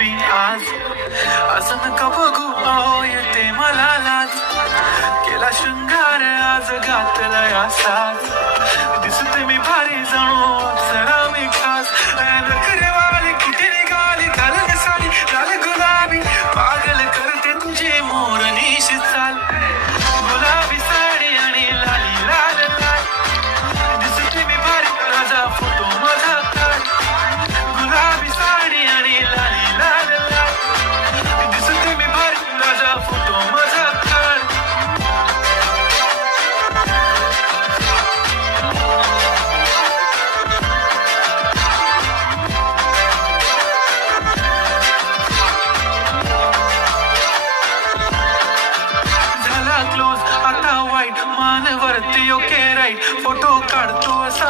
आज असं नका बघू अहो येते मला लाज केला शृंगार आज घातलाय असाच दिसते मी भारी जाणू अप्सरा मी खास नखरेवाली कुठे निघाली घालून साडी लाल गुलाबी पागल करते तुझी मोरनीशी चाल गुलाबी साडी आणि लाली लाल लाल दिसते मी भारी माझा फोटो माझा काढ गुलाबी साडी आणि लाली लाल लाल दिसते मी भारी माझा फोटो माझा काढ क्लोज आता वाईट मान वरती ओके राईट फोटो काढतो असा